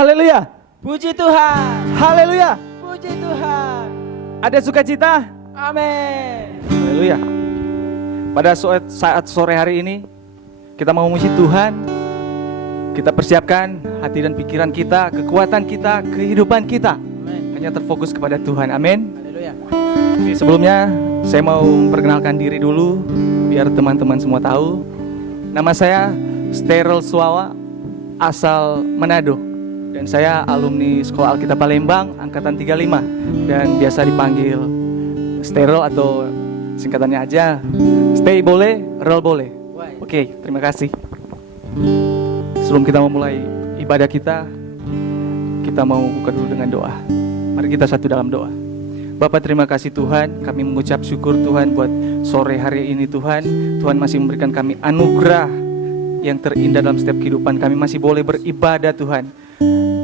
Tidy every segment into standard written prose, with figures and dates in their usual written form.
Haleluya. Puji Tuhan. Haleluya. Puji Tuhan. Ada sukacita? Amin. Haleluya. Pada saat sore hari ini kita mau memuji Tuhan. Kita persiapkan hati dan pikiran kita, kekuatan kita, kehidupan kita. Amin. Hanya terfokus kepada Tuhan. Amin. Haleluya. Oke, sebelumnya saya mau memperkenalkan diri dulu biar teman-teman semua tahu. Nama saya Steril Suawa, asal Manado. Dan saya alumni Sekolah Alkitab Palembang angkatan 35 dan biasa dipanggil Steril atau singkatannya aja Stay boleh, Roll boleh. Oke, terima kasih. Sebelum kita memulai ibadah kita mau buka dulu dengan doa. Mari kita satu dalam doa. Bapak, terima kasih Tuhan, kami mengucap syukur Tuhan buat sore hari ini Tuhan. Tuhan masih memberikan kami anugerah yang terindah dalam setiap kehidupan kami, masih boleh beribadah Tuhan.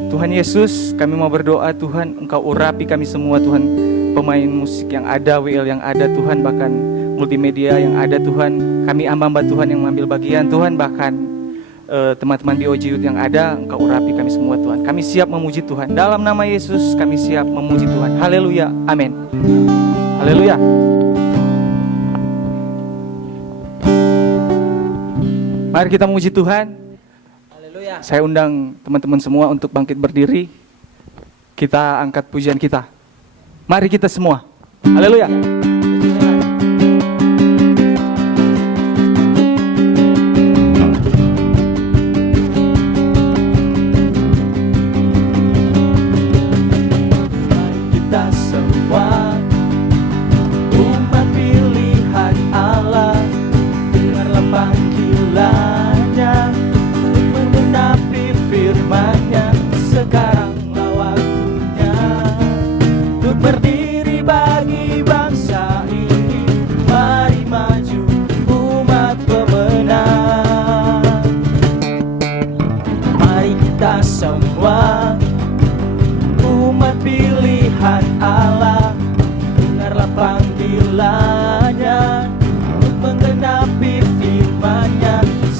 Tuhan Yesus, kami mau berdoa Tuhan, Engkau urapi kami semua Tuhan. Pemain musik yang ada, WL yang ada Tuhan, bahkan multimedia yang ada Tuhan. Kami hamba-hamba Tuhan yang mengambil bagian Tuhan, bahkan teman-teman BOJ Youth yang ada, Engkau urapi kami semua Tuhan. Kami siap memuji Tuhan. Dalam nama Yesus kami siap memuji Tuhan. Haleluya, amin. Haleluya. Mari kita memuji Tuhan. Haleluya. Saya undang teman-teman semua untuk bangkit berdiri. Kita angkat pujian kita. Mari kita semua. Haleluya.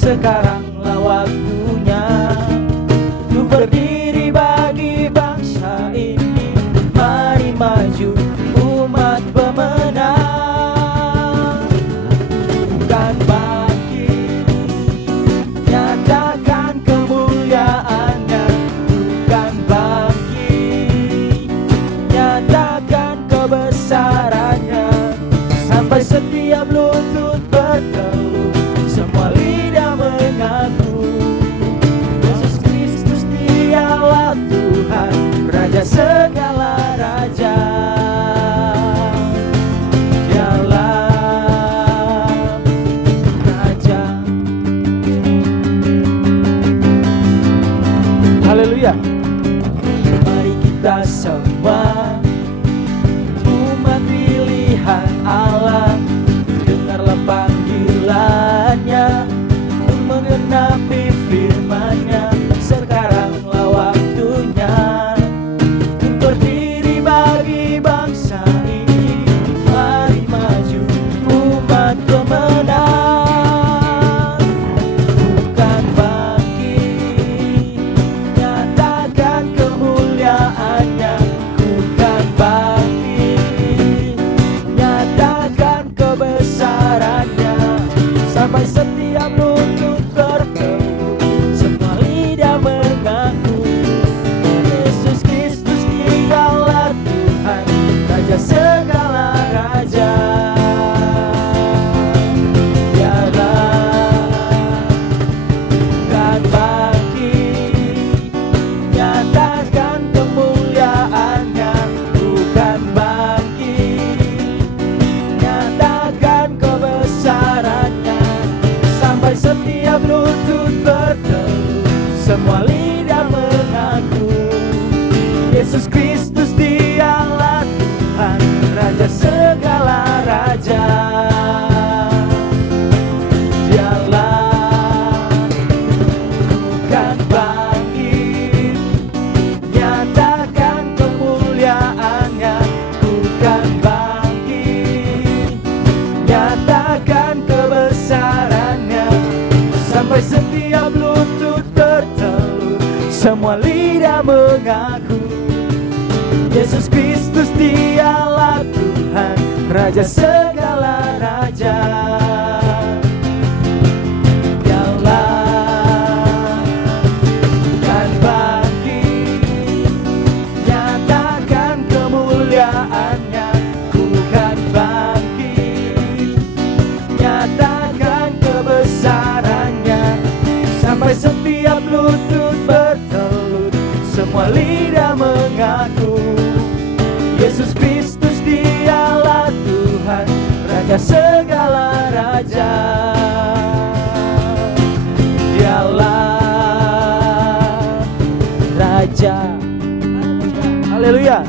Sekaranglah waktunya untuk berdiri bagi bangsa ini. Mari maju umat pemenang. Bukan bangkit, nyatakan kemuliaannya. Bukan bangkit, nyatakan kebesarannya. Sampai setiap lutut bertelut, semua lidah mengaku Yesus Kristus dialah Tuhan, Raja segala raja. Dialah Raja. Haleluya. Mari kita semua umat pilihan Allah, dengarlah panggilannya untuk menggenapi firman-Nya. Sekaranglah waktunya untuk berdiri bagi bangsa ini. Mari maju umat pemenang. Bukan bangkit, nyatakan kemuliaannya. Ku semua lidah mengaku Yesus Kristus dialah Tuhan, Raja segala raja. Dialah kan bangkit, nyatakan kemuliaannya. Ku kan bangkit, nyatakan kebesarannya. Sampai setiap lutut bertelut, semua lidah mengaku Yesus Kristus dialah Tuhan, Raja segala raja. Dialah Raja. Haleluya.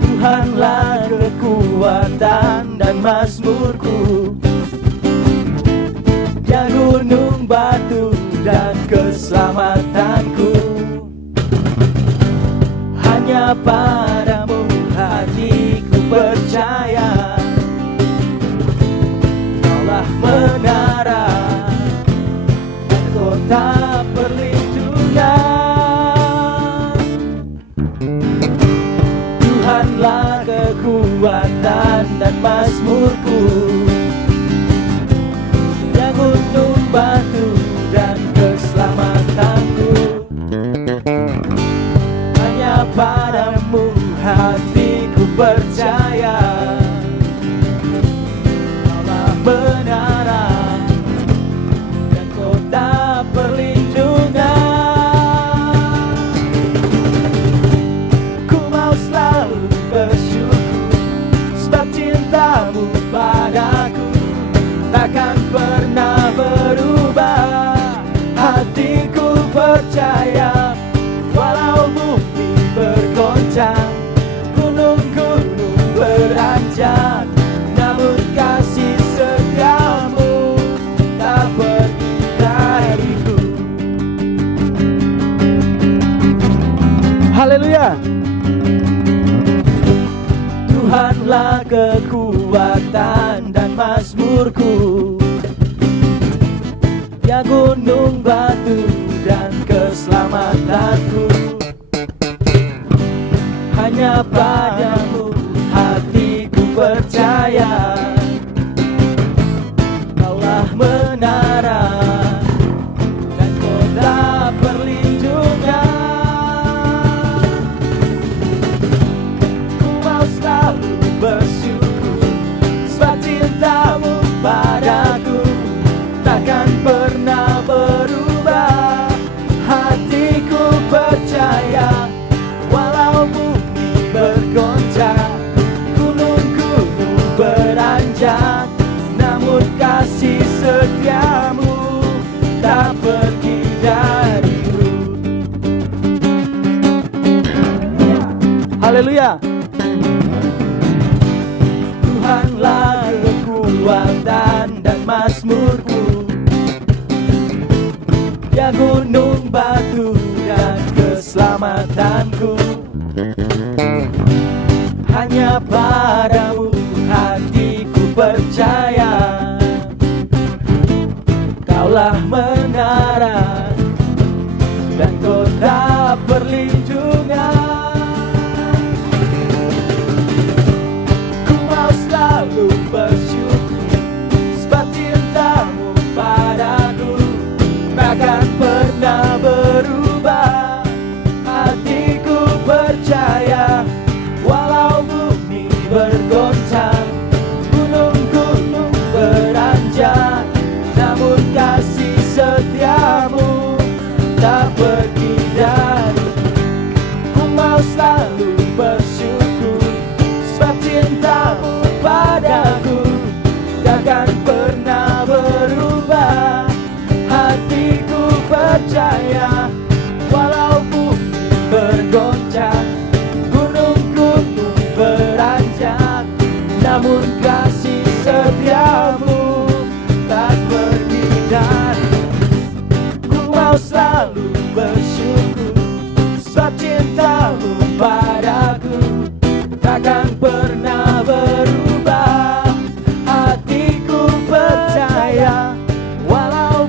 Tuhanlah kekuatan dan mazmurku, Dia gunung batu dan keselamatanku. Hanya padamu hatiku percaya, Kaulah menara dan kota perlindungan. Tuhanlah kekuatan dan mazmurku, Dia gunung batu dan keselamatanku. Hanya padamu hatiku percaya, Kaulah menara dan kota perlindungan. Ku mau selalu bersyukur, sebab cintamu padaku takkan pernah berubah. Hatiku percaya, walau bumi bergoncang, gunung-gunung beranjak, namun kasih setiamu tak pergi dariku. Haleluya. Tuhanlah kekuatan dan mazmurku, Dia gunung batu dan keselamatanku. Hanya padamu hatiku percaya, Kaulah menara dan kota perlindungan. Ku mau selalu bersyukur, sebab cintamu padaku takkan pernah berubah. Hatiku percaya, walau bumi bergoncang, gunung-gunung beranjak, namun kasih setiamu tak pergi dariku. Haleluya. Tuhanlah kekuatan dan mazmurku, Dia gunung batu dan keselamatanku. Hanya padamu hatiku percaya, Kaulah menara dan kota perlindungan. Ku mau selalu bersyukur, sebab cintamu padaku takkan pernah berubah. Hatiku percaya, walau bumi bergoncang, gunung-gunung beranjak, namun kasih setiamu tak pergi dari. Ku mau selalu bersyukur, sebab cintamu padaku takkan pernah berubah. Hatiku percaya, walau bumi bergoncang, gunung-gunung beranjak, namun kasih setiamu tak pergi dari. Ku mau selalu bersyukur, sebab cintamu padaku takkan pernah berubah. Hatiku percaya, walau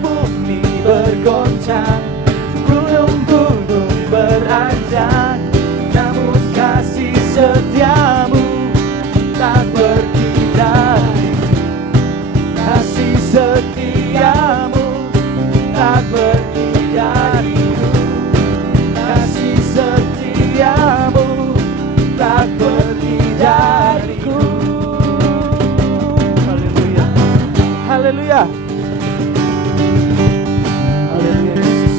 Haleluya. Haleluya Yesus.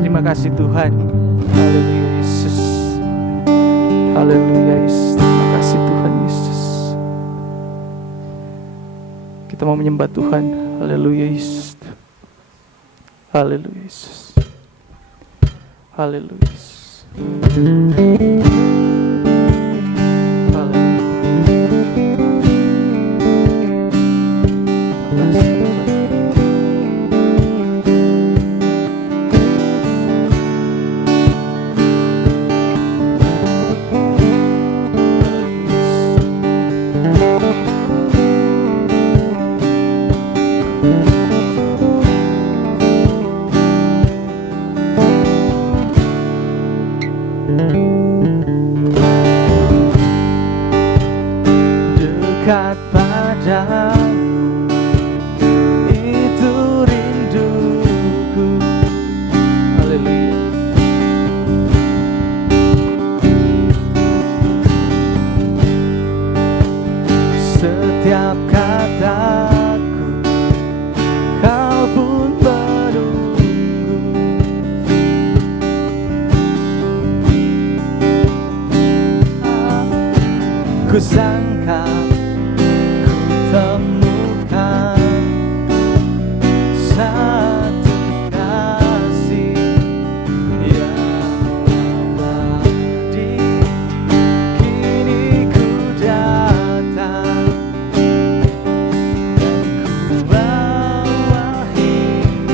Terima kasih Tuhan. Haleluya Yesus. Haleluya Yesus. Terima kasih Tuhan Yesus. Kita mau menyembah Tuhan. Haleluya Yesus. Haleluya Yesus. Haleluya Yesus. Dekat padamu, itu rinduku. Haleluya. Setiap kataku, kau pun menunggu. Ku sangka temukan satu kasih yang abadi. Kini ku datang dan ku bawa hidupku.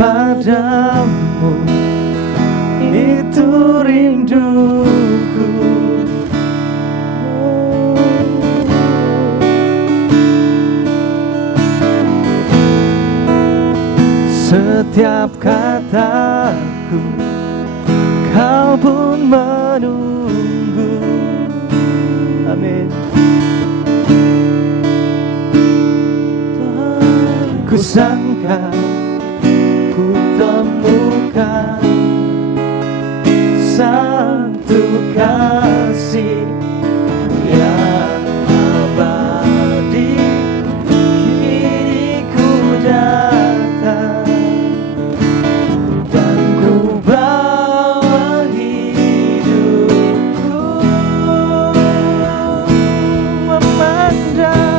padamu, itu rinduku. Setiap kataku kau pun menunggu. Amin. Ku sangka ku temukan satu kasih yang abadi. Kini ku datang dan ku bawa hidupku memandang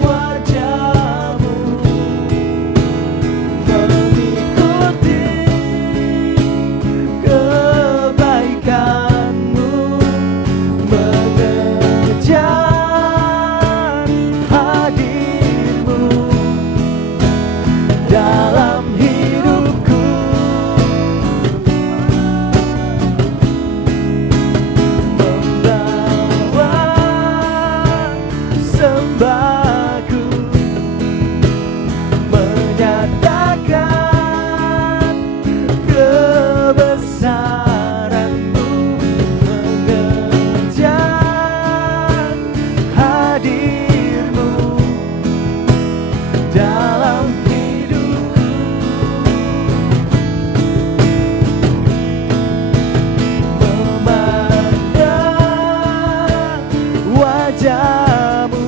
wajahmu, mengikuti kebaikanmu, mengejar hadirmu dalam hidupku, membawa sembahku, menyatakan kebesaranmu, mengejar hadirmu dalam hidupku, memandang wajahmu,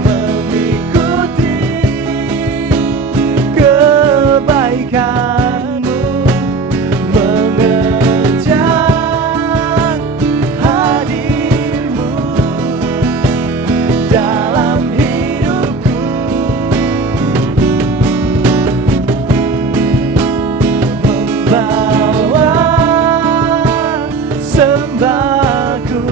mengikuti kebaikanmu, mengejar hadirmu dalam hidupku, membawa sembahku,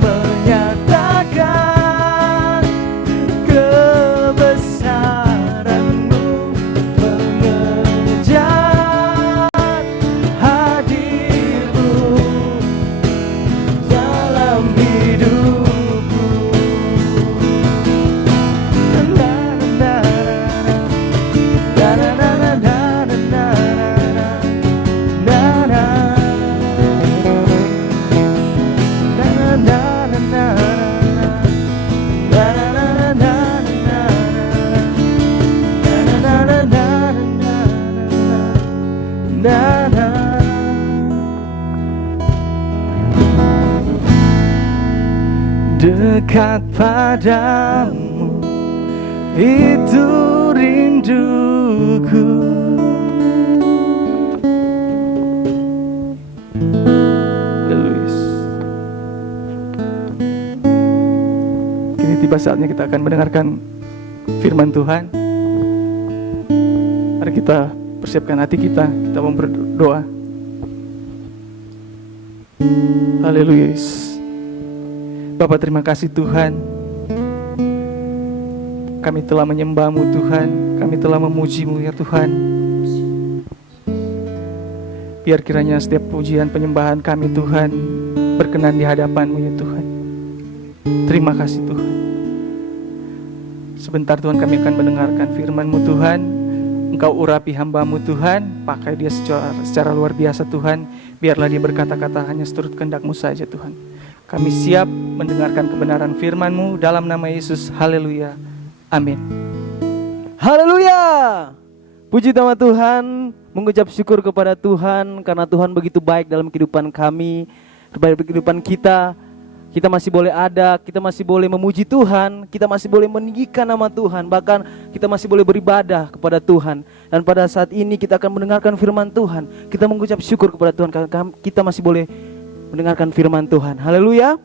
menyatakan kebesaranmu, mengejar hadirmu dalam hidupku. Dekat padamu, itu rinduku. Haleluya. Kini tiba saatnya kita akan mendengarkan firman Tuhan. Mari kita persiapkan hati kita mau berdoa. Haleluya. Bapa, terima kasih Tuhan. Kami telah menyembah-Mu Tuhan, kami telah memuji-Mu ya Tuhan. Biar kiranya setiap pujian penyembahan kami Tuhan berkenan di hadapan-Mu ya Tuhan. Terima kasih Tuhan. Sebentar Tuhan kami akan mendengarkan firman-Mu Tuhan. Engkau urapi hamba-Mu Tuhan, pakai dia secara luar biasa Tuhan. Biarlah dia berkata-kata hanya seturut kehendak-Mu saja Tuhan. Kami siap mendengarkan kebenaran firman-Mu dalam nama Yesus. Haleluya. Amin. Haleluya. Puji nama Tuhan, mengucap syukur kepada Tuhan karena Tuhan begitu baik dalam kehidupan kami, dalam kehidupan kita. Kita masih boleh ada, kita masih boleh memuji Tuhan, kita masih boleh meninggikan nama Tuhan, bahkan kita masih boleh beribadah kepada Tuhan. Dan pada saat ini kita akan mendengarkan firman Tuhan. Kita mengucap syukur kepada Tuhan karena kita masih boleh mendengarkan firman Tuhan. Haleluya.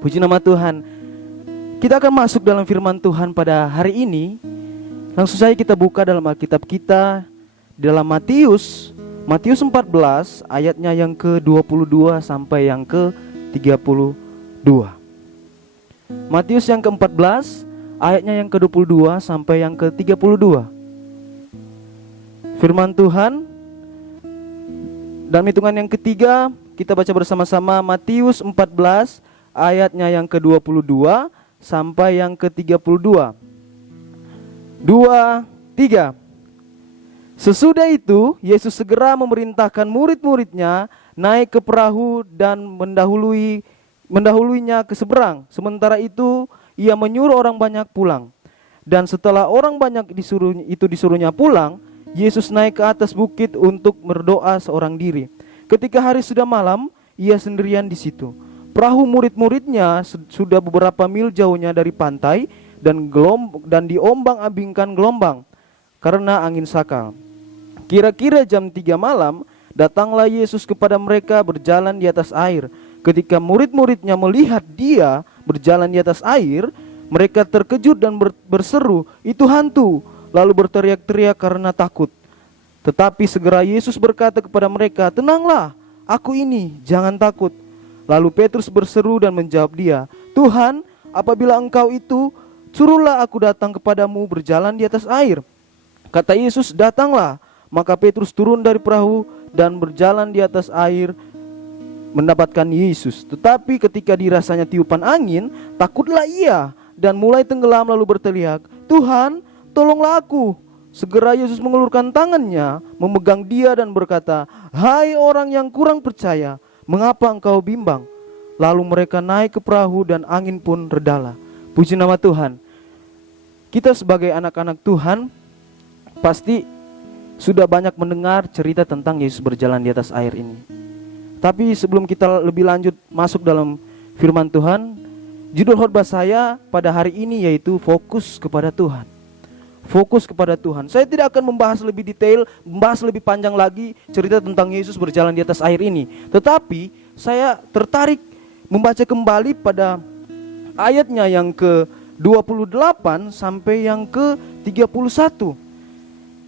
Puji nama Tuhan. Kita akan masuk dalam firman Tuhan pada hari ini. Langsung saja kita buka dalam Alkitab kita, dalam Matius 14 ayatnya yang ke-22 sampai yang ke-32. Matius yang ke-14 ayatnya yang ke-22 sampai yang ke-32. Firman Tuhan dalam hitungan yang ketiga, kita baca bersama-sama Matius 14 ayatnya yang ke-22 sampai yang ke-32. 2, 3. Sesudah itu, Yesus segera memerintahkan murid-muridnya naik ke perahu dan mendahuluinya ke seberang. Sementara itu, ia menyuruh orang banyak pulang. Dan setelah orang banyak disuruhnya pulang, Yesus naik ke atas bukit untuk berdoa seorang diri. Ketika hari sudah malam, ia sendirian di situ. Perahu murid-muridnya sudah beberapa mil jauhnya dari pantai dan diombang-ambingkan gelombang karena angin sakal. Kira-kira jam 3 malam, datanglah Yesus kepada mereka berjalan di atas air. Ketika murid-muridnya melihat dia berjalan di atas air, mereka terkejut dan berseru, "Itu hantu!" Lalu berteriak-teriak karena takut. Tetapi segera Yesus berkata kepada mereka, "Tenanglah, aku ini, jangan takut." Lalu Petrus berseru dan menjawab dia, "Tuhan, apabila engkau itu, suruhlah aku datang kepadamu berjalan di atas air." Kata Yesus, "Datanglah." Maka Petrus turun dari perahu dan berjalan di atas air mendapatkan Yesus. Tetapi ketika dirasanya tiupan angin, takutlah ia dan mulai tenggelam lalu berteriak, "Tuhan, tolonglah aku." Segera Yesus mengulurkan tangannya, memegang dia dan berkata, "Hai orang yang kurang percaya, mengapa engkau bimbang?" Lalu mereka naik ke perahu dan angin pun redalah. Puji nama Tuhan. Kita sebagai anak-anak Tuhan pasti sudah banyak mendengar cerita tentang Yesus berjalan di atas air ini. Tapi sebelum kita lebih lanjut masuk dalam firman Tuhan, judul khotbah saya pada hari ini yaitu fokus kepada Tuhan. Fokus kepada Tuhan. Saya tidak akan membahas lebih detail, membahas lebih panjang lagi cerita tentang Yesus berjalan di atas air ini. Tetapi saya tertarik membaca kembali pada ayatnya yang ke-28 sampai yang ke-31.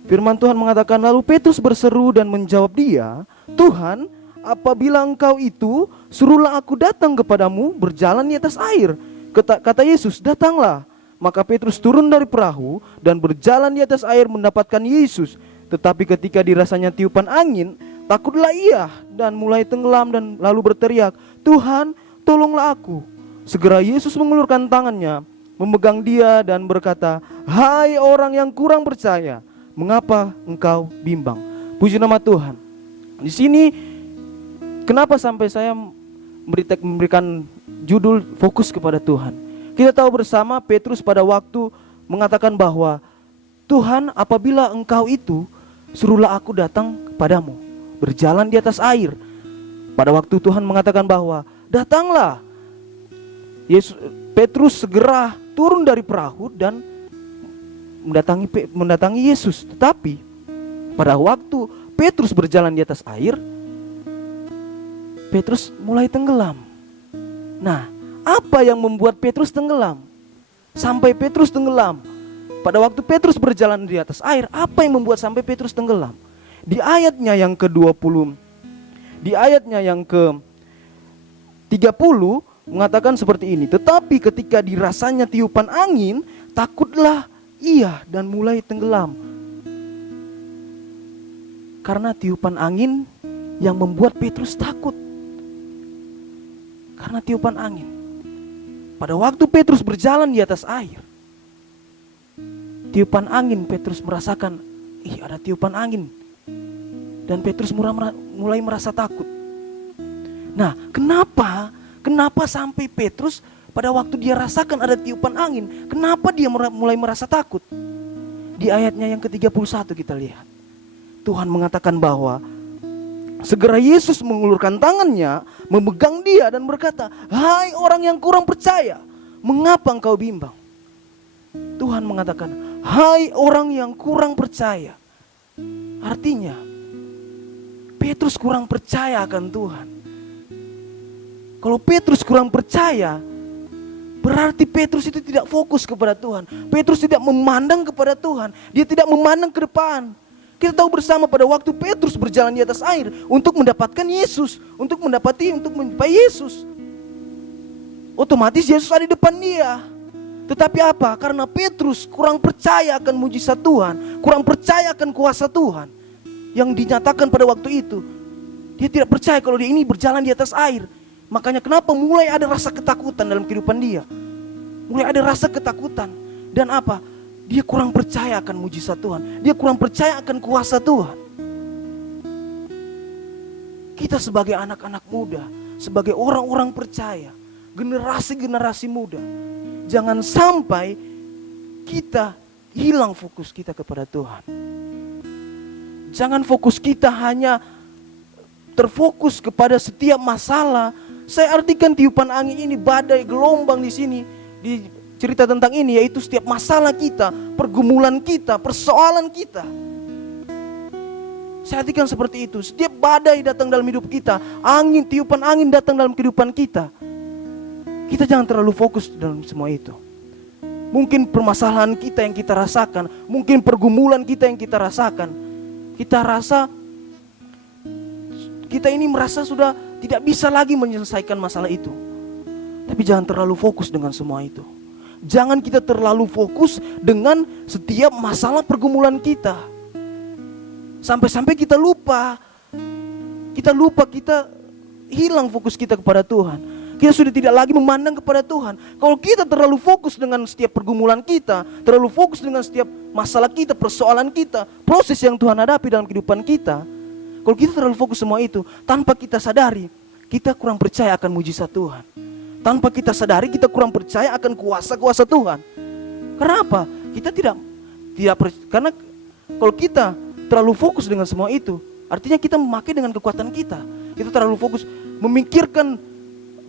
Firman Tuhan mengatakan, lalu Petrus berseru dan menjawab dia, "Tuhan, apabila engkau itu, suruhlah aku datang kepadamu berjalan di atas air." Kata Yesus, "Datanglah." Maka Petrus turun dari perahu dan berjalan di atas air mendapatkan Yesus. Tetapi ketika dirasanya tiupan angin, takutlah ia dan mulai tenggelam dan lalu berteriak, "Tuhan, tolonglah aku." Segera Yesus mengulurkan tangannya, memegang dia dan berkata, "Hai orang yang kurang percaya, mengapa engkau bimbang?" Puji nama Tuhan. Di sini kenapa sampai saya memberikan judul fokus kepada Tuhan? Kita tahu bersama Petrus pada waktu mengatakan bahwa, "Tuhan, apabila engkau itu, suruhlah aku datang kepadamu berjalan di atas air." Pada waktu Tuhan mengatakan bahwa, "Datanglah," Petrus segera turun dari perahu dan mendatangi Yesus. Tetapi pada waktu Petrus berjalan di atas air, Petrus mulai tenggelam. Nah, apa yang membuat Petrus tenggelam? Sampai Petrus tenggelam. Pada waktu Petrus berjalan di atas air, apa yang membuat sampai Petrus tenggelam? Di ayatnya yang ke-20, di ayatnya yang ke-30 mengatakan seperti ini, "Tetapi ketika dirasanya tiupan angin, takutlah ia dan mulai tenggelam." Karena tiupan angin yang membuat Petrus takut. Karena tiupan angin. Pada waktu Petrus berjalan di atas air, tiupan angin, Petrus merasakan, ada tiupan angin. Dan Petrus mulai merasa takut. Nah, kenapa sampai Petrus pada waktu dia rasakan ada tiupan angin, kenapa dia mulai merasa takut? Di ayatnya yang ke-31 kita lihat. Tuhan mengatakan bahwa segera Yesus mengulurkan tangannya, memegang dia dan berkata, "Hai orang yang kurang percaya, mengapa engkau bimbang?" Tuhan mengatakan, "Hai orang yang kurang percaya." Artinya, Petrus kurang percaya akan Tuhan. Kalau Petrus kurang percaya, berarti Petrus itu tidak fokus kepada Tuhan. Petrus tidak memandang kepada Tuhan. Dia tidak memandang ke depan. Kita tahu bersama pada waktu Petrus berjalan di atas air untuk mendapatkan Yesus, untuk menjumpai Yesus. Otomatis Yesus ada di depan dia. Tetapi apa? Karena Petrus kurang percaya akan mujizat Tuhan, kurang percaya akan kuasa Tuhan yang dinyatakan pada waktu itu. Dia tidak percaya kalau dia ini berjalan di atas air. Makanya kenapa mulai ada rasa ketakutan dalam kehidupan dia. Mulai ada rasa ketakutan. Dan apa? Dia kurang percaya akan mujizat Tuhan. Dia kurang percaya akan kuasa Tuhan. Kita sebagai anak-anak muda, sebagai orang-orang percaya, generasi-generasi muda, jangan sampai kita hilang fokus kita kepada Tuhan. Jangan fokus kita hanya terfokus kepada setiap masalah. Saya artikan tiupan angin ini, badai, gelombang di sini, di cerita tentang ini, yaitu setiap masalah kita, pergumulan kita, persoalan kita. Saya artikan seperti itu. Setiap badai datang dalam hidup kita, angin, tiupan angin datang dalam kehidupan kita, kita jangan terlalu fokus dalam semua itu. Mungkin permasalahan kita yang kita rasakan, mungkin pergumulan kita yang kita rasakan, kita rasa kita ini merasa sudah tidak bisa lagi menyelesaikan masalah itu. Tapi jangan terlalu fokus dengan semua itu. Jangan kita terlalu fokus dengan setiap masalah pergumulan kita. Sampai-sampai kita lupa, kita hilang fokus kita kepada Tuhan. Kita sudah tidak lagi memandang kepada Tuhan. Kalau kita terlalu fokus dengan setiap pergumulan kita, terlalu fokus dengan setiap masalah kita, persoalan kita, proses yang Tuhan hadapi dalam kehidupan kita, kalau kita terlalu fokus semua itu, tanpa kita sadari, kita kurang percaya akan mujizat Tuhan. Tanpa kita sadari, kita kurang percaya akan kuasa-kuasa Tuhan. Karena apa? Kita tidak karena kalau kita terlalu fokus dengan semua itu, artinya kita memakai dengan kekuatan kita. Kita terlalu fokus memikirkan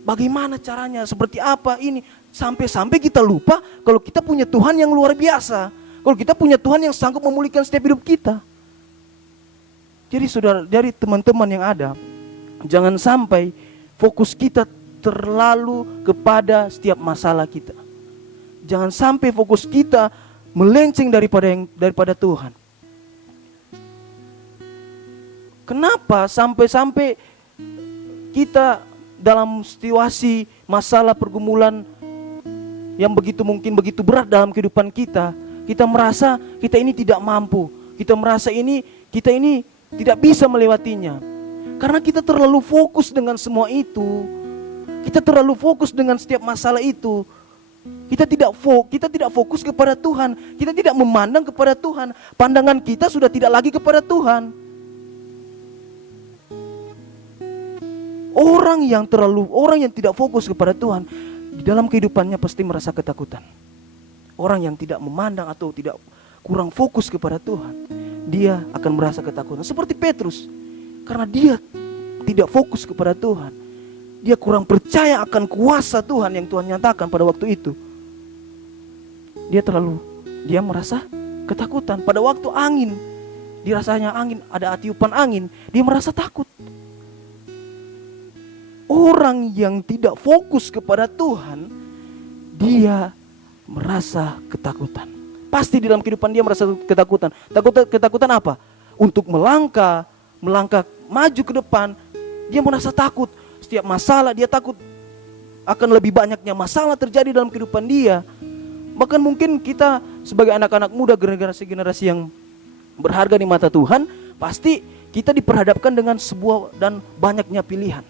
bagaimana caranya, seperti apa ini, sampai-sampai kita lupa kalau kita punya Tuhan yang luar biasa. Kalau kita punya Tuhan yang sanggup memulihkan setiap hidup kita. Jadi saudara, dari teman-teman yang ada, jangan sampai fokus kita terlalu kepada setiap masalah kita. Jangan sampai fokus kita melenceng daripada Tuhan. Kenapa sampai kita dalam situasi masalah pergumulan yang mungkin begitu berat dalam kehidupan kita, kita merasa kita ini tidak mampu, kita merasa kita ini tidak bisa melewatinya. Karena kita terlalu fokus dengan semua itu. Kita terlalu fokus dengan setiap masalah itu. Kita tidak fokus kepada Tuhan. Kita tidak memandang kepada Tuhan. Pandangan kita sudah tidak lagi kepada Tuhan. Orang yang tidak fokus kepada Tuhan, di dalam kehidupannya pasti merasa ketakutan. Orang yang tidak memandang atau tidak kurang fokus kepada Tuhan, dia akan merasa ketakutan. Seperti Petrus, karena dia tidak fokus kepada Tuhan, dia kurang percaya akan kuasa Tuhan yang Tuhan nyatakan pada waktu itu. Dia merasa ketakutan. Pada waktu dirasanya angin, ada tiupan angin, dia merasa takut. Orang yang tidak fokus kepada Tuhan, dia merasa ketakutan. Pasti di dalam kehidupan dia merasa ketakutan. Ketakutan apa? Untuk melangkah maju ke depan, dia merasa takut. Setiap masalah dia takut akan lebih banyaknya masalah terjadi dalam kehidupan dia. Bahkan mungkin kita sebagai anak-anak muda, generasi-generasi yang berharga di mata Tuhan, pasti kita diperhadapkan dengan sebuah dan banyaknya pilihan.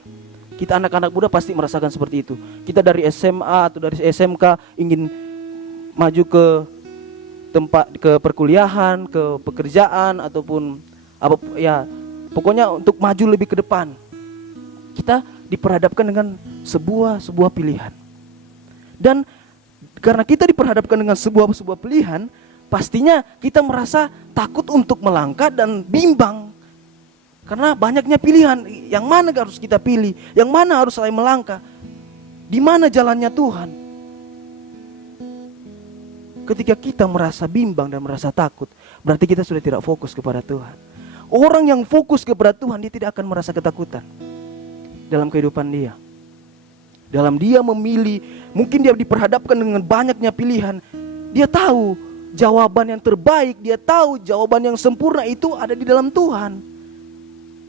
Kita anak-anak muda pasti merasakan seperti itu. Kita dari SMA atau dari SMK ingin maju ke perkuliahan, ke pekerjaan ataupun pokoknya untuk maju lebih ke depan. Kita diperhadapkan dengan sebuah pilihan. Dan karena kita diperhadapkan dengan sebuah pilihan, pastinya kita merasa takut untuk melangkah dan bimbang. Karena banyaknya pilihan, yang mana harus kita pilih, yang mana harus saya melangkah, di mana jalannya Tuhan. Ketika kita merasa bimbang dan merasa takut, berarti kita sudah tidak fokus kepada Tuhan. Orang yang fokus kepada Tuhan, dia tidak akan merasa ketakutan dalam kehidupan dia. Dalam dia memilih, mungkin dia diperhadapkan dengan banyaknya pilihan, dia tahu jawaban yang terbaik, dia tahu jawaban yang sempurna itu ada di dalam Tuhan.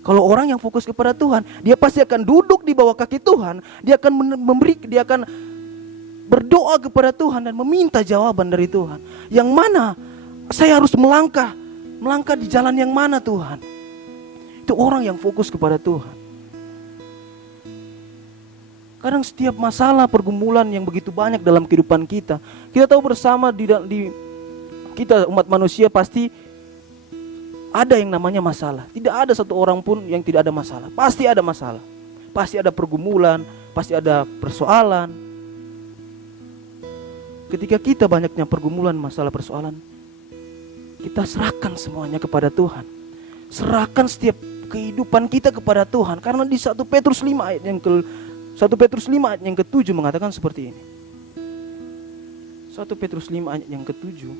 Kalau orang yang fokus kepada Tuhan, dia pasti akan duduk di bawah kaki Tuhan. Dia akan berdoa kepada Tuhan dan meminta jawaban dari Tuhan. Yang mana saya harus melangkah di jalan yang mana Tuhan? Itu orang yang fokus kepada Tuhan. Kadang setiap masalah pergumulan yang begitu banyak dalam kehidupan kita, kita tahu bersama di kita umat manusia pasti ada yang namanya masalah. Tidak ada satu orang pun yang tidak ada masalah. Pasti ada masalah. Pasti ada pergumulan, pasti ada persoalan. Ketika kita banyaknya pergumulan, masalah, persoalan, kita serahkan semuanya kepada Tuhan. Serahkan setiap kehidupan kita kepada Tuhan. Karena di 1 Petrus 5 ayat yang ke-7 mengatakan seperti ini. 1 Petrus 5 ayat yang ke-7.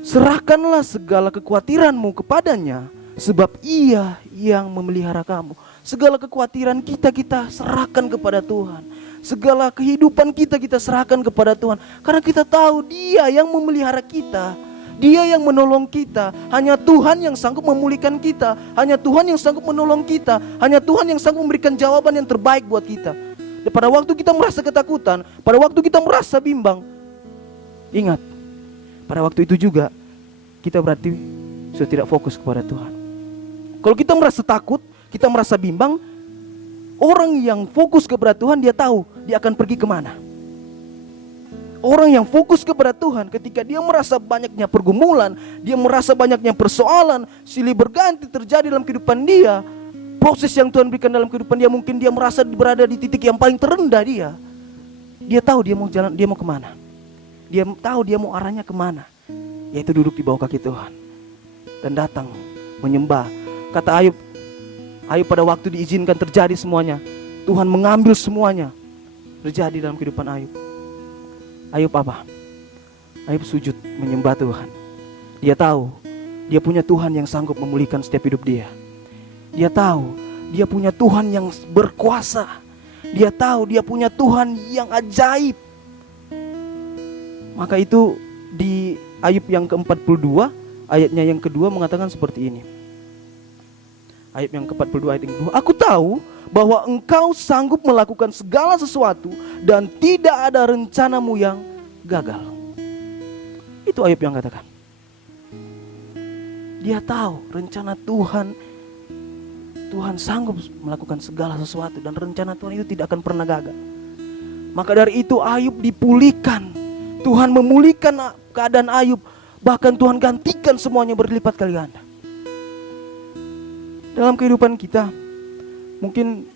Serahkanlah segala kekhawatiranmu kepadanya, sebab Ia yang memelihara kamu. Segala kekhawatiran kita serahkan kepada Tuhan. Segala kehidupan kita serahkan kepada Tuhan. Karena kita tahu Dia yang memelihara kita. Dia yang menolong kita. Hanya Tuhan yang sanggup memulihkan kita. Hanya Tuhan yang sanggup menolong kita. Hanya Tuhan yang sanggup memberikan jawaban yang terbaik buat kita. Dan pada waktu kita merasa ketakutan, pada waktu kita merasa bimbang, ingat, pada waktu itu juga kita berarti sudah tidak fokus kepada Tuhan. Kalau kita merasa takut, kita merasa bimbang, orang yang fokus kepada Tuhan dia tahu dia akan pergi kemana. Orang yang fokus kepada Tuhan ketika dia merasa banyaknya pergumulan, dia merasa banyaknya persoalan, silih berganti terjadi dalam kehidupan dia, proses yang Tuhan berikan dalam kehidupan dia, mungkin dia merasa berada di titik yang paling terendah dia. Dia tahu dia mau jalan, dia mau kemana. Dia tahu dia mau arahnya kemana, yaitu duduk di bawah kaki Tuhan dan datang menyembah. Kata Ayub pada waktu diizinkan terjadi semuanya, Tuhan mengambil semuanya terjadi dalam kehidupan Ayub. Ayub apa? Ayub sujud menyembah Tuhan. Dia tahu dia punya Tuhan yang sanggup memulihkan setiap hidup dia. Dia tahu dia punya Tuhan yang berkuasa. Dia tahu dia punya Tuhan yang ajaib. Maka itu di Ayub yang ke-42 ayatnya yang kedua mengatakan seperti ini. Ayat yang ke-42 ayat yang kedua. Aku tahu bahwa Engkau sanggup melakukan segala sesuatu dan tidak ada rencanamu yang gagal. Itu Ayub yang katakan. Dia tahu rencana Tuhan. Tuhan sanggup melakukan segala sesuatu dan rencana Tuhan itu tidak akan pernah gagal. Maka dari itu Ayub dipulihkan. Tuhan memulihkan keadaan Ayub. Bahkan Tuhan gantikan semuanya berlipat kali ganda. Dalam kehidupan kita, mungkin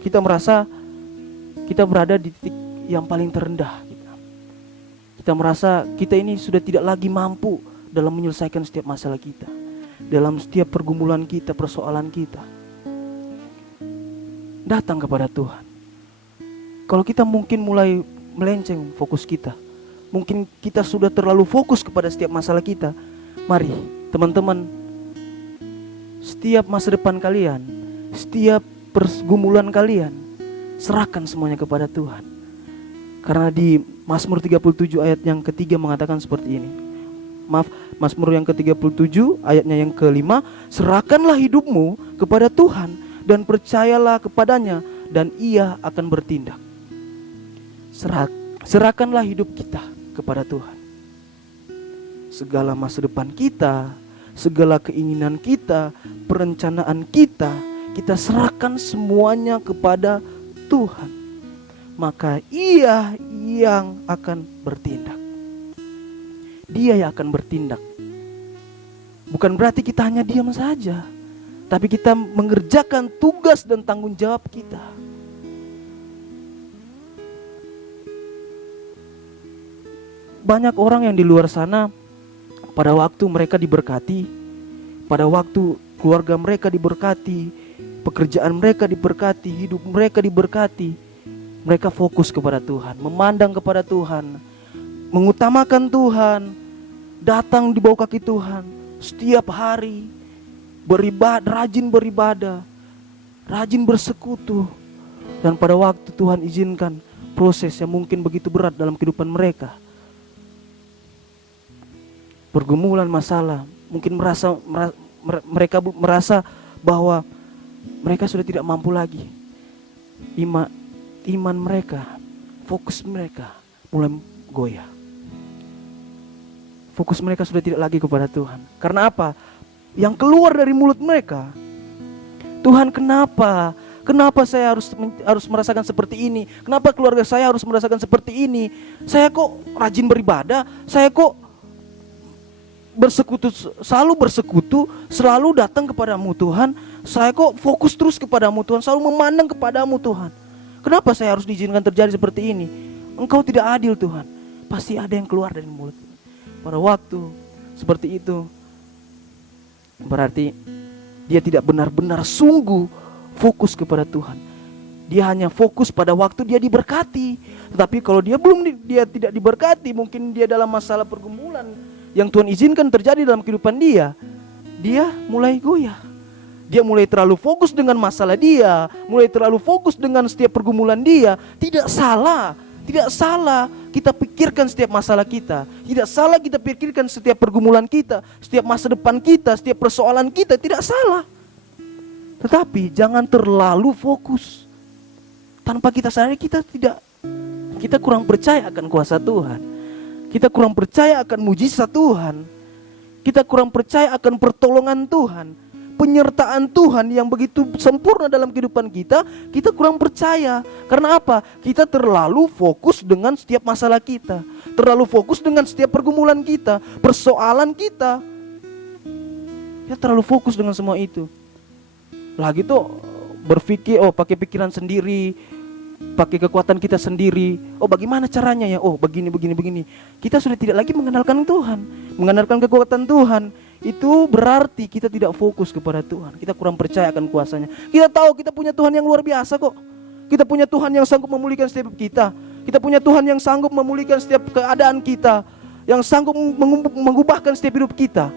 kita merasa kita berada di titik yang paling terendah. Kita merasa kita ini sudah tidak lagi mampu dalam menyelesaikan setiap masalah kita, dalam setiap pergumulan kita, persoalan kita. Datang kepada Tuhan. Kalau kita mungkin mulai melenceng fokus kita, mungkin kita sudah terlalu fokus kepada setiap masalah kita. Mari teman-teman, setiap masa depan kalian, setiap pergumulan kalian, serahkan semuanya kepada Tuhan. Karena di Mazmur 37 ayat yang ketiga mengatakan seperti ini. Mazmur yang ke-37 ayatnya yang ke-5, serahkanlah hidupmu kepada Tuhan dan percayalah kepadanya dan Ia akan bertindak. Serahkanlah hidup kita kepada Tuhan. Segala masa depan kita, segala keinginan kita, perencanaan kita, kita serahkan semuanya kepada Tuhan. Maka Ia yang akan bertindak. Dia yang akan bertindak. Bukan berarti kita hanya diam saja, tapi kita mengerjakan tugas dan tanggung jawab kita. Banyak orang yang di luar sana, pada waktu mereka diberkati, pada waktu keluarga mereka diberkati, pekerjaan mereka diberkati, hidup mereka diberkati, mereka fokus kepada Tuhan, memandang kepada Tuhan, mengutamakan Tuhan, datang di bawah kaki Tuhan setiap hari, rajin beribadah, rajin bersekutu. Dan pada waktu Tuhan izinkan proses yang mungkin begitu berat dalam kehidupan mereka, pergumulan masalah, mungkin mereka merasa bahwa mereka sudah tidak mampu lagi. Iman mereka fokus mereka mulai goyah. Fokus mereka sudah tidak lagi kepada Tuhan. Karena apa? Yang keluar dari mulut mereka, Tuhan, kenapa? Kenapa saya harus merasakan seperti ini? Kenapa keluarga saya harus merasakan seperti ini? Saya kok rajin beribadah? Saya kok selalu bersekutu, selalu datang kepadamu Tuhan? Saya kok fokus terus kepadamu Tuhan, selalu memandang kepadamu Tuhan. Kenapa saya harus diizinkan terjadi seperti ini? Engkau tidak adil Tuhan. Pasti ada yang keluar dari mulut. Pada waktu seperti itu, berarti dia tidak benar-benar sungguh fokus kepada Tuhan. Dia hanya fokus pada waktu dia diberkati. Tetapi kalau dia tidak diberkati, mungkin dia dalam masalah pergumulan yang Tuhan izinkan terjadi dalam kehidupan dia mulai goyah. Dia mulai terlalu fokus dengan masalah dia, mulai terlalu fokus dengan setiap pergumulan dia. Tidak salah kita pikirkan setiap masalah kita. Tidak salah kita pikirkan setiap pergumulan kita, setiap masa depan kita, setiap persoalan kita, tidak salah. Tetapi jangan terlalu fokus. Tanpa kita sadari kita kurang percaya akan kuasa Tuhan. Kita kurang percaya akan mujizat Tuhan. Kita kurang percaya akan pertolongan Tuhan. Penyertaan Tuhan yang begitu sempurna dalam kehidupan kita kurang percaya. Karena apa? Kita terlalu fokus dengan setiap masalah kita, terlalu fokus dengan setiap pergumulan kita, persoalan kita. Kita terlalu fokus dengan semua itu. Lagi tuh berpikir, pakai pikiran sendiri, pakai kekuatan kita sendiri. Bagaimana caranya ya? Begini. Kita sudah tidak lagi mengandalkan Tuhan, mengandalkan kekuatan Tuhan. Itu berarti kita tidak fokus kepada Tuhan. Kita kurang percaya akan kuasanya. Kita tahu kita punya Tuhan yang luar biasa kok. Kita punya Tuhan yang sanggup memulihkan setiap kita. Kita punya Tuhan yang sanggup memulihkan setiap keadaan kita, yang sanggup mengubahkan setiap hidup kita.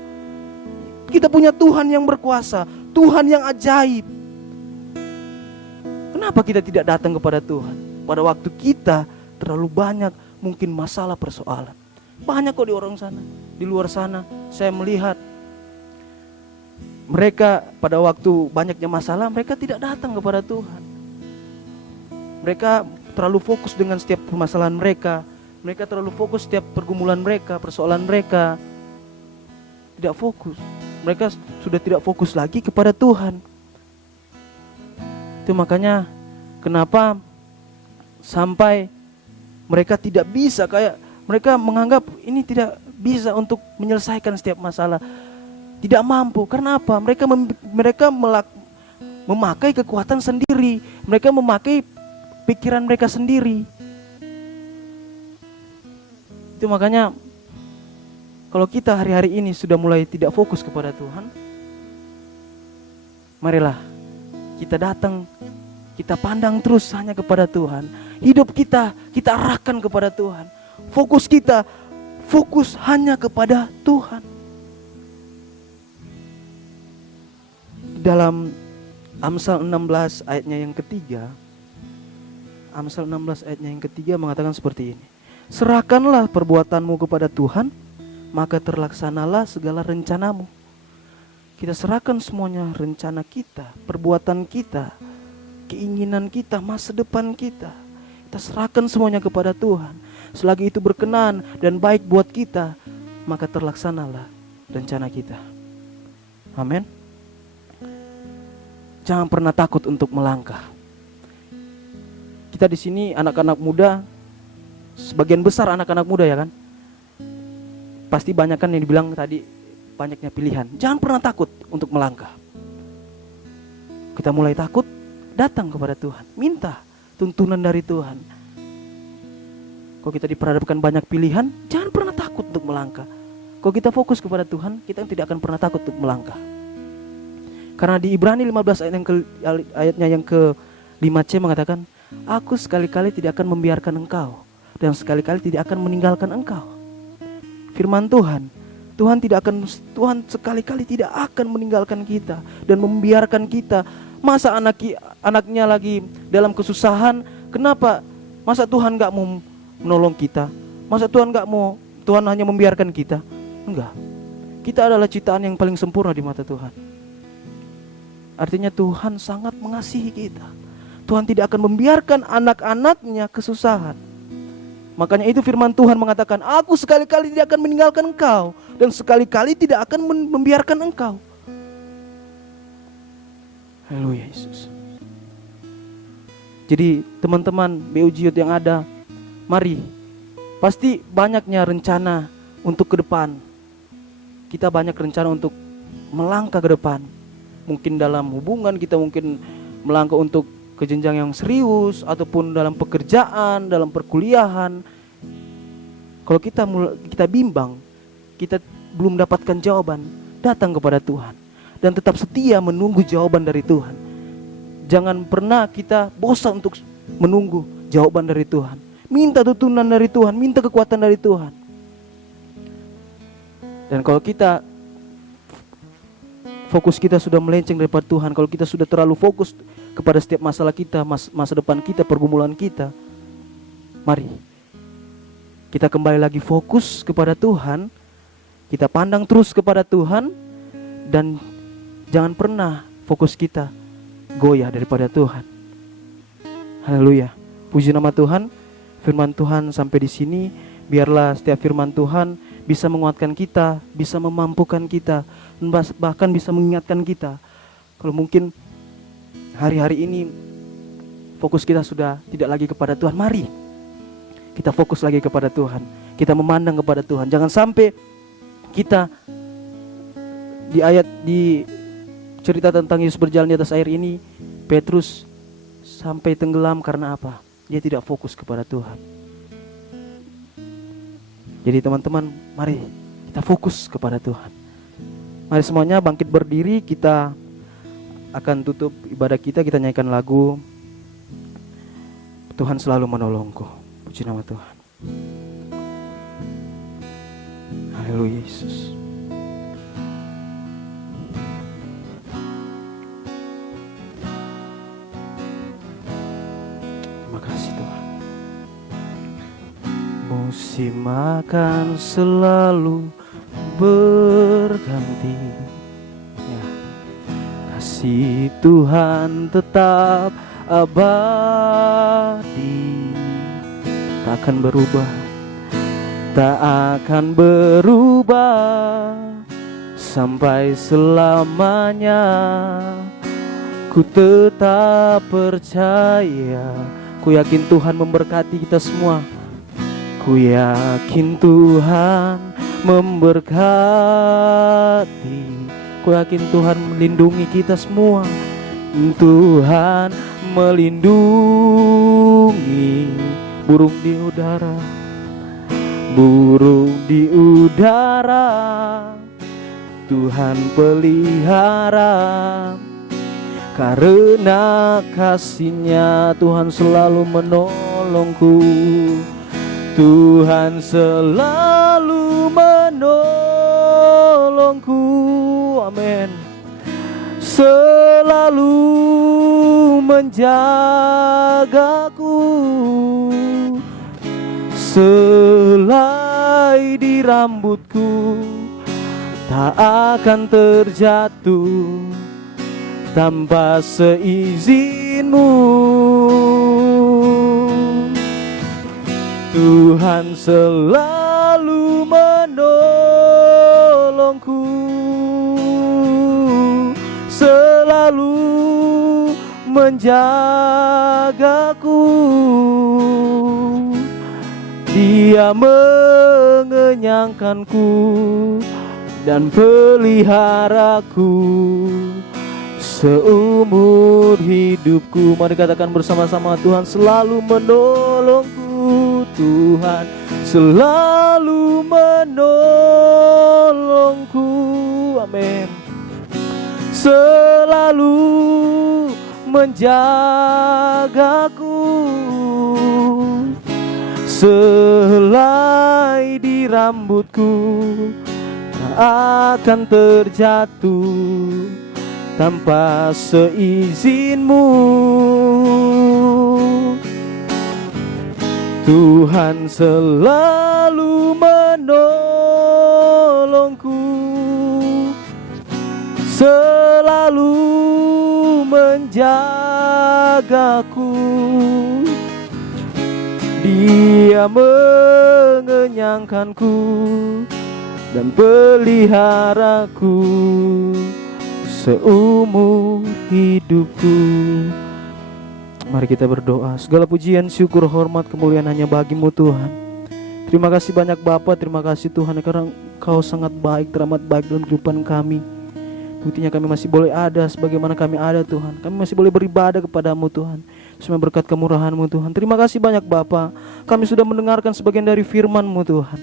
Kita punya Tuhan yang berkuasa, Tuhan yang ajaib. Kenapa kita tidak datang kepada Tuhan pada waktu kita terlalu banyak mungkin masalah persoalan? Banyak kok di luar sana saya melihat mereka pada waktu banyaknya masalah, mereka tidak datang kepada Tuhan. Mereka terlalu fokus dengan setiap permasalahan mereka. Mereka terlalu fokus setiap pergumulan mereka, persoalan mereka. Tidak fokus. Mereka sudah tidak fokus lagi kepada Tuhan. Itu makanya kenapa sampai mereka tidak bisa, kayak mereka menganggap ini tidak bisa untuk menyelesaikan setiap masalah. Tidak mampu. Karena apa? Mereka memakai kekuatan sendiri. Mereka memakai pikiran mereka sendiri. Itu makanya kalau kita hari-hari ini sudah mulai tidak fokus kepada Tuhan, marilah kita datang, kita pandang terus hanya kepada Tuhan. Hidup kita arahkan kepada Tuhan. Fokus hanya kepada Tuhan. Dalam Amsal 16 ayatnya yang ketiga, Amsal 16 ayatnya yang ketiga mengatakan seperti ini. Serahkanlah perbuatanmu kepada Tuhan, maka terlaksanalah segala rencanamu. Kita serahkan semuanya, rencana kita, perbuatan kita, keinginan kita, masa depan kita. Kita serahkan semuanya kepada Tuhan. Selagi itu berkenan dan baik buat kita, maka terlaksanalah rencana kita. Amin. Jangan pernah takut untuk melangkah. Kita di sini anak-anak muda, sebagian besar anak-anak muda ya kan. Pasti banyak kan yang dibilang tadi, banyaknya pilihan. Jangan pernah takut untuk melangkah. Kita mulai takut, datang kepada Tuhan, minta tuntunan dari Tuhan. Kalau kita diperhadapkan banyak pilihan, jangan pernah takut untuk melangkah. Kalau kita fokus kepada Tuhan, kita tidak akan pernah takut untuk melangkah. Karena di Ibrani 15 ayatnya yang ke-5C mengatakan, aku sekali-kali tidak akan membiarkan engkau, dan sekali-kali tidak akan meninggalkan engkau. Firman Tuhan sekali-kali tidak akan meninggalkan kita dan membiarkan kita. Masa anaknya lagi dalam kesusahan, kenapa? Masa Tuhan gak mau menolong kita? Masa Tuhan hanya membiarkan kita? Enggak. Kita adalah ciptaan yang paling sempurna di mata Tuhan. Artinya Tuhan sangat mengasihi kita. Tuhan tidak akan membiarkan anak-anaknya kesusahan. Makanya itu firman Tuhan mengatakan, aku sekali-kali tidak akan meninggalkan engkau, dan sekali-kali tidak akan membiarkan engkau. Haleluya Yesus. Jadi teman-teman BUJ Youth yang ada, mari, pasti banyaknya rencana untuk ke depan. Kita banyak rencana untuk melangkah ke depan. Mungkin dalam hubungan kita, mungkin melangkah untuk ke jenjang yang serius, ataupun dalam pekerjaan, dalam perkuliahan. Kalau kita bimbang, kita belum dapatkan jawaban, datang kepada Tuhan dan tetap setia menunggu jawaban dari Tuhan. Jangan pernah kita bosan untuk menunggu jawaban dari Tuhan. Minta tuntunan dari Tuhan, minta kekuatan dari Tuhan. Dan kalau kita fokus kita sudah melenceng daripada Tuhan, kalau kita sudah terlalu fokus kepada setiap masalah kita, masa depan kita, pergumulan kita, mari kita kembali lagi fokus kepada Tuhan. Kita pandang terus kepada Tuhan, dan jangan pernah fokus kita goyah daripada Tuhan. Haleluya. Puji nama Tuhan. Firman Tuhan sampai di sini. Biarlah setiap firman Tuhan bisa menguatkan kita, bisa memampukan kita, bahkan bisa mengingatkan kita. Kalau mungkin hari-hari ini fokus kita sudah tidak lagi kepada Tuhan, mari kita fokus lagi kepada Tuhan. Kita memandang kepada Tuhan. Jangan sampai kita di cerita tentang Yesus berjalan di atas air ini, Petrus sampai tenggelam karena apa? Dia tidak fokus kepada Tuhan. Jadi teman-teman, mari kita fokus kepada Tuhan. Mari semuanya bangkit berdiri, kita akan tutup ibadah kita nyanyikan lagu Tuhan Selalu Menolongku. Puji nama Tuhan. Haleluya Yesus. Terima kasih Tuhan. Musim akan selalu berganti, ya. Kasih Tuhan tetap abadi, tak akan berubah, tak akan berubah sampai selamanya. Ku tetap percaya, ku yakin Tuhan memberkati kita semua. Ku yakin Tuhan memberkati, ku yakin Tuhan melindungi kita semua. Tuhan melindungi burung di udara, burung di udara. Tuhan pelihara, karena kasih-Nya Tuhan selalu menolongku. Tuhan selalu menolongku, amin. Selalu menjagaku, selai di rambutku tak akan terjatuh tanpa seizinmu. Tuhan selalu menolongku, selalu menjagaku. Dia mengenyangkanku dan peliharaku seumur hidupku. Mari katakan bersama-sama, Tuhan selalu menolongku. Tuhan selalu menolongku, amin. Selalu menjagaku, selai di rambutku tak akan terjatuh tanpa seizinmu. Tuhan selalu menolongku, selalu menjagaku. Dia mengenyangkanku dan peliharaku seumur hidupku. Mari kita berdoa. Segala pujian, syukur, hormat, kemuliaan hanya bagi-Mu Tuhan. Terima kasih banyak Bapa, terima kasih Tuhan karena Engkau sangat baik, teramat baik dalam kehidupan kami. Buktinya kami masih boleh ada sebagaimana kami ada Tuhan. Kami masih boleh beribadah kepada-Mu Tuhan. Semua berkat kemurahan-Mu Tuhan. Terima kasih banyak Bapa. Kami sudah mendengarkan sebagian dari firman-Mu Tuhan.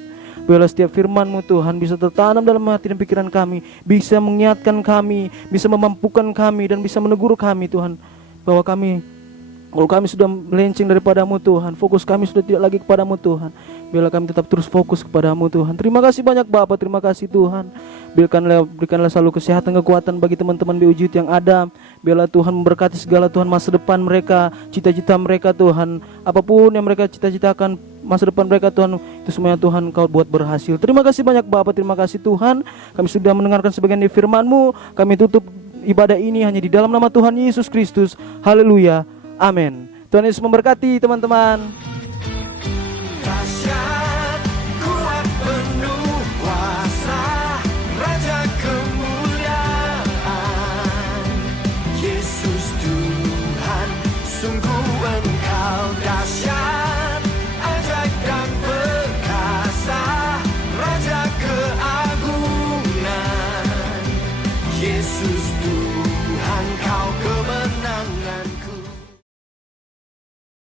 Biarlah setiap firman-Mu Tuhan bisa tertanam dalam hati dan pikiran kami, bisa mengingatkan kami, bisa memampukan kami, dan bisa menegur kami Tuhan, bahwa kalau kami sudah melenceng daripada-Mu Tuhan, fokus kami sudah tidak lagi kepada-Mu Tuhan. Biarlah kami tetap terus fokus kepada-Mu Tuhan. Terima kasih banyak Bapa, terima kasih Tuhan. Berikanlah selalu kesehatan, kekuatan bagi teman-teman BUJUT yang ada. Biarlah Tuhan memberkati segala Tuhan masa depan mereka, cita-cita mereka Tuhan. Apapun yang mereka cita-citakan masa depan mereka Tuhan, itu semuanya Tuhan Kau buat berhasil. Terima kasih banyak Bapa, terima kasih Tuhan. Kami sudah mendengarkan sebagian dari firman-Mu. Kami tutup ibadah ini hanya di dalam nama Tuhan Yesus Kristus. Haleluya. Amin. Tuhan Yesus memberkati teman-teman.